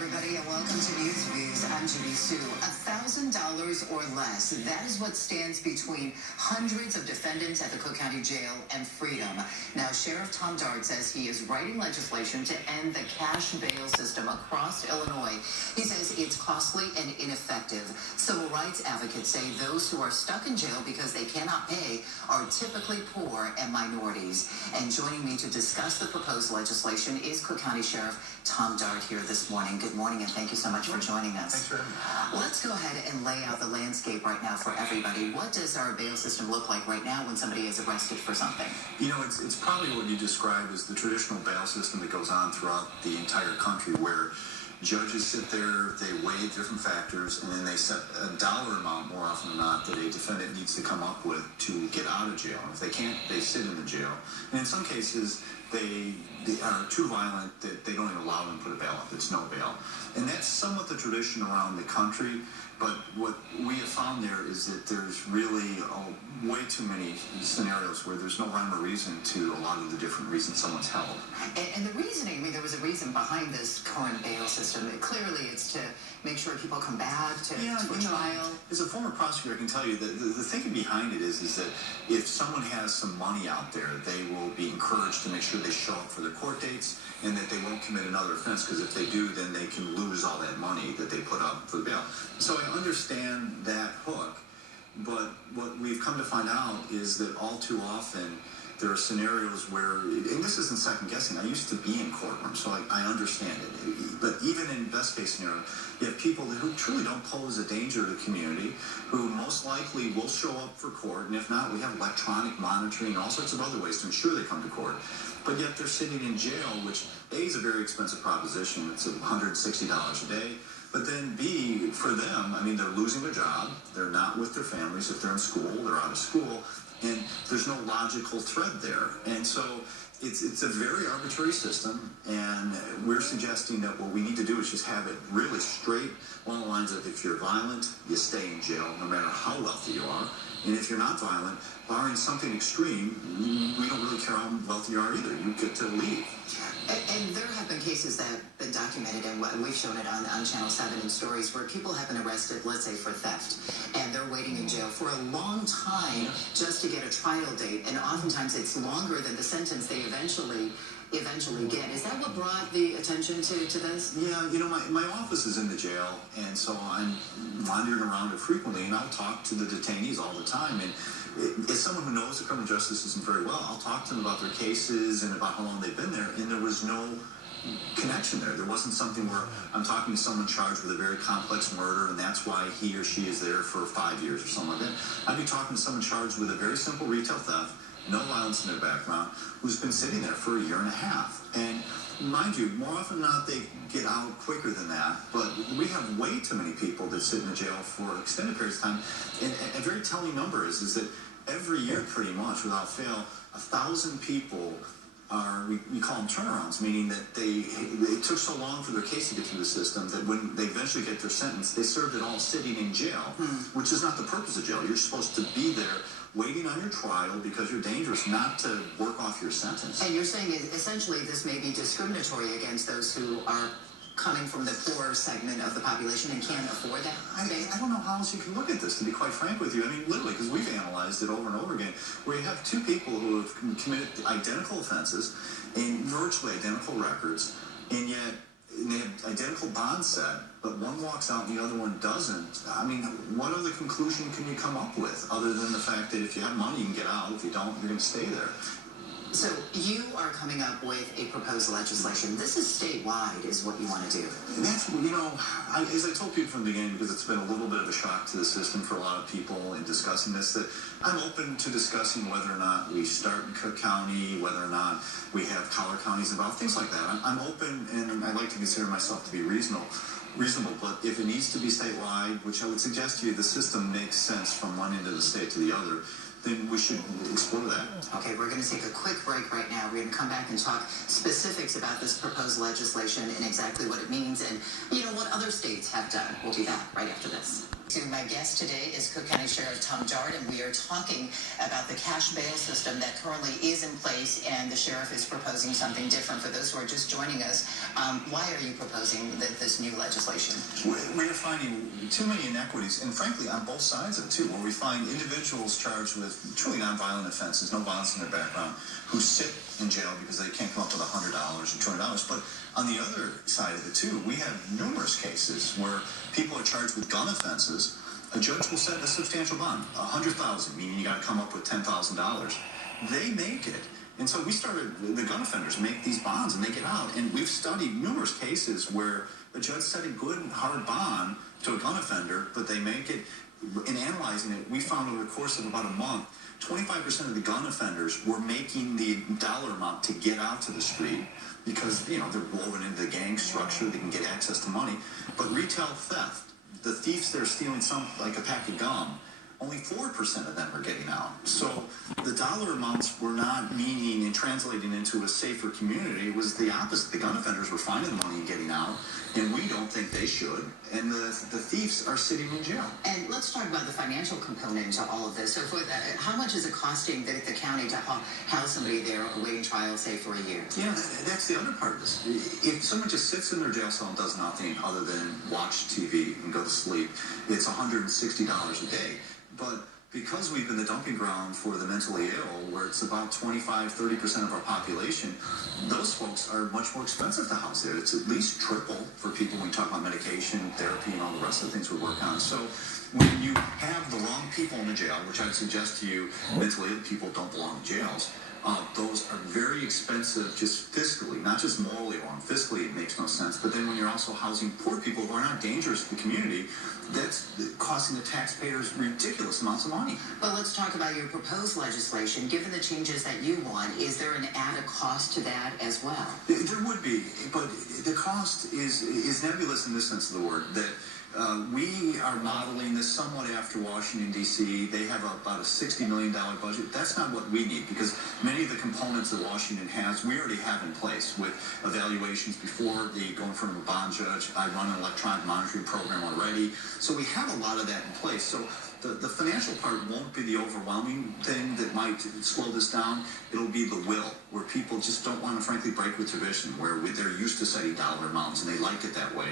everybody, and welcome to News Views. I'm Judy Sue. $1,000 or less. That is what stands between hundreds of defendants at the Cook County Jail and freedom. Now, Sheriff Tom Dart says he is writing legislation to end the cash bail system across Illinois. He says it's costly and ineffective. Civil rights advocates say those who are stuck in jail because they cannot pay are typically poor and minorities. And joining me to discuss the proposed legislation is Cook County Sheriff Tom Dart here this morning. Good morning, and thank you so much for joining us. Thanks for having me. Let's go ahead and lay out the landscape right now for everybody. What does our bail system look like right now when somebody is arrested for something? You know, it's probably what you described as the traditional bail system that goes on throughout the entire country, where judges sit there, they weigh different factors, and then they set a dollar amount more often than not that a defendant needs to come up with to get out of jail. If they can't, they sit in the jail. And in some cases, they are too violent that they don't even allow them to put a bail up. It's no bail. And that's somewhat the tradition around the country. But what we have found there is that there's really way too many scenarios where there's no rhyme or reason to a lot of the different reasons someone's held. And the reasoning, I mean, there was a reason behind this current bail system. Clearly, it's to make sure people come back to a trial. As a former prosecutor, I can tell you that the thinking behind it is that if someone has some money out there, they will be encouraged to make sure they show up for their court dates and that they won't commit another offense, because if they do, then they can lose all that money that they put up for the bail. So I understand that hook, but what we've come to find out is that all too often there are scenarios where, and this isn't second guessing, I used to be in courtrooms, so I understand it. But even in best case scenario, you have people who truly don't pose a danger to the community, who most likely will show up for court, and if not, we have electronic monitoring and all sorts of other ways to ensure they come to court. But yet they're sitting in jail, which A, is a very expensive proposition. It's $160 a day. But then B, for them, I mean, they're losing their job. They're not with their families. If they're in school, they're out of school. And there's no logical thread there. And so it's a very arbitrary system. And we're suggesting that what we need to do is just have it really straight along the lines of, if you're violent, you stay in jail no matter how wealthy you are. And if you're not violent, barring something extreme, we don't really care how wealthy you are either. You get to leave. And there have been cases that have been documented, and we've shown it on Channel 7 in stories, where people have been arrested, let's say, for theft, and they're waiting in jail for a long time just to get a trial date, and oftentimes it's longer than the sentence they eventually get. Is that what brought the attention to this? Yeah, you know, my office is in the jail, and so I'm wandering around it frequently, and I'll talk to the detainees all the time. And as someone who knows the criminal justice system very well, I'll talk to them about their cases and about how long they've been there, and there was no connection there. There wasn't something where I'm talking to someone charged with a very complex murder, and that's why he or she is there for 5 years or something like that. I'd be talking to someone charged with a very simple retail theft, no violence in their background, who's been sitting there for a year and a half. And mind you, more often than not, they get out quicker than that. But we have way too many people that sit in the jail for extended periods of time. And a very telling number is that every year, pretty much, without fail, 1,000 people are, we call them turnarounds, meaning that it took so long for their case to get through the system that when they eventually get their sentence, they served it all sitting in jail, which is not the purpose of jail. You're supposed to be there waiting on your trial because you're dangerous, not to work off your sentence. And you're saying essentially this may be discriminatory against those who are coming from the poorer segment of the population and can't afford that? I don't know how else you can look at this, to be quite frank with you. I mean, literally, because we've analyzed it over and over again, where you have two people who have committed identical offenses and virtually identical records, and yet they have identical bond set, but one walks out and the other one doesn't. I mean, what other conclusion can you come up with other than the fact that if you have money, you can get out. If you don't, you're going to stay there. So you are coming up with a proposed legislation. This is statewide, is what you want to do. And that's, you know, as I told people from the beginning, because it's been a little bit of a shock to the system for a lot of people in discussing this, that I'm open to discussing whether or not we start in Cook County, whether or not we have collar counties involved, things like that. I'm open, and I like to consider myself to be reasonable, but if it needs to be statewide, which I would suggest to you, the system makes sense from one end of the state to the other, then we should explore that. Okay, we're going to take a quick break right now. We're going to come back and talk specifics about this proposed legislation and exactly what it means. And, you know, reveal what other states have done. We'll do that right after this. My guest today is Cook County Sheriff Tom Dart, and we are talking about the cash bail system that currently is in place, and the sheriff is proposing something different. For those who are just joining us, why are you proposing this new legislation? We're finding too many inequities, and frankly, on both sides of it too, where we find individuals charged with truly nonviolent offenses, no violence in their background, who sit in jail because they can't come up with $100 or $200. But on the other side of it too, we have numerous cases where people are charged with gun offenses. A judge will set a substantial bond, $100,000, meaning you got to come up with $10,000. They make it. And so we started, the gun offenders make these bonds and they get out. And we've studied numerous cases where a judge set a good, hard bond to a gun offender, but they make it. In analyzing it, we found over the course of about a month, 25% of the gun offenders were making the dollar amount to get out to the street because, they're woven into the gang structure, they can get access to money. But retail theft, the thieves that are stealing like a pack of gum, only 4% of them are getting out. So the dollar amounts were not meaning and translating into a safer community. It was the opposite. The gun offenders were finding the money and getting out, and we don't think they should. And the thieves are sitting in jail. And let's talk about the financial component to all of this. So how much is it costing the county to house somebody there awaiting trial, say, for a year? Yeah, that's the other part of this. If someone just sits in their jail cell and does nothing other than watch TV and go to sleep, it's $160 a day. But because we've been the dumping ground for the mentally ill, where it's about 25-30% of our population, those folks are much more expensive to house there. It's at least triple for people when we talk about medication, therapy, and all the rest of the things we work on. So when you have the wrong people in the jail, which I'd suggest to you, mentally ill people don't belong in jails, those are very expensive just fiscally, not just morally wrong. Fiscally, it makes no sense. But then when you're also housing poor people who are not dangerous to the community, that's costing the taxpayers ridiculous amounts of money. But let's talk about your proposed legislation. Given the changes that you want, is there an added cost to that as well? There would be, but the cost is nebulous in this sense of the word, that we are modeling this somewhat after Washington, D.C. They have about a $60 million budget. That's not what we need, because many of the components that Washington has, we already have in place with evaluations before they go in front of a bond judge. I run an electronic monitoring program already. So we have a lot of that in place. So the financial part won't be the overwhelming thing that might slow this down. It'll be the will, where people just don't want to, frankly, break with tradition, where they're used to setting dollar amounts and they like it that way.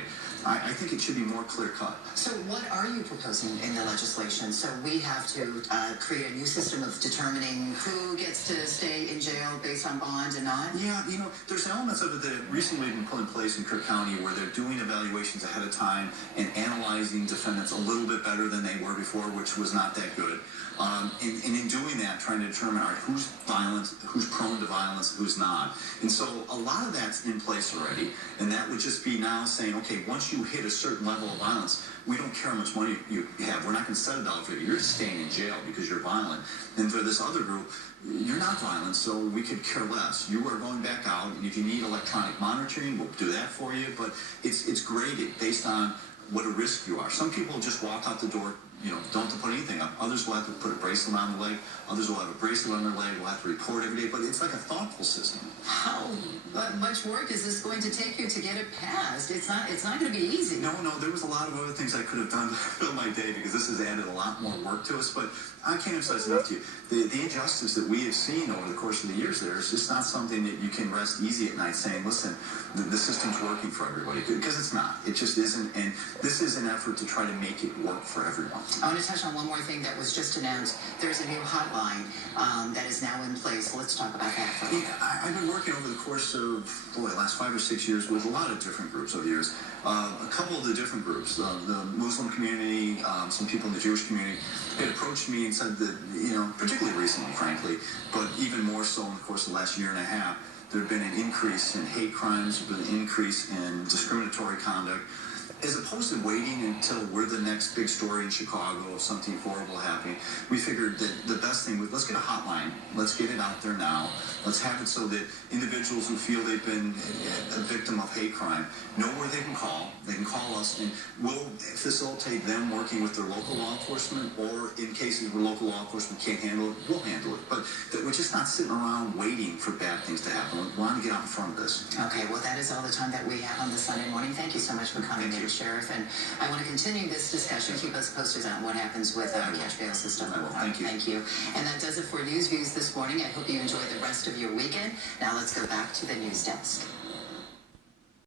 I think it should be more clear-cut. So what are you proposing in the legislation? So we have to create a new system of determining who gets to stay in jail based on bond and not? Yeah, there's elements of it that have recently been put in place in Cook County where they're doing evaluations ahead of time and analyzing defendants a little bit better than they were before, which was not that good. And in doing that, trying to determine, all right, who's violent, who's prone to violence, who's not. And so a lot of that's in place already. And that would just be now saying, okay, once you hit a certain level of violence, we don't care how much money you have. We're not going to set a dollar figure. You're just staying in jail because you're violent. And for this other group, you're not violent, so we could care less. You are going back out, and if you need electronic monitoring, we'll do that for you. But it's graded based on what a risk you are. Some people just walk out the door, don't have to put anything up. Others will have to put a bracelet on the leg. Others will have a bracelet on their leg. Will have to report every day. But it's like a thoughtful system. How much work is this going to take you to get it passed? It's not going to be easy. No. There was a lot of other things I could have done to fill my day, because this has added a lot more work to us. But I can't emphasize enough to you, the injustice that we have seen over the course of the years there is just not something that you can rest easy at night saying, listen, the system's working for everybody, because it's not. It just isn't. And this is an effort to try to make it work for everyone. I want to touch on one more thing that was just announced. There's a new hotline that is now in place. So let's talk about that for a moment. Yeah, I've been working over the course of, the last 5 or 6 years with a lot of different groups over the years. A couple of the different groups, the Muslim community, some people in the Jewish community, had approached me and said that, particularly recently, frankly, but even more so in the course of the last year and a half, there had been an increase in hate crimes, been an increase in discriminatory conduct. As opposed to waiting until we're the next big story in Chicago of something horrible happening, we figured that the best thing was, let's get a hotline. Let's get it out there now. Let's have it so that individuals who feel they've been a victim of hate crime know where they can call. They can call us, and we'll facilitate them working with their local law enforcement, or in cases where local law enforcement can't handle it, we'll handle it. But that we're just not sitting around waiting for bad things to happen. We want to get out in front of this. Okay, well, that is all the time that we have on this Sunday morning. Thank you so much for coming. Investigator Sheriff. And I want to continue this discussion. Keep us posted on what happens with our cash bail system. I will. Thank you. Thank you. And that does it for News Views this morning. I hope you enjoy the rest of your weekend. Now let's go back to the news desk.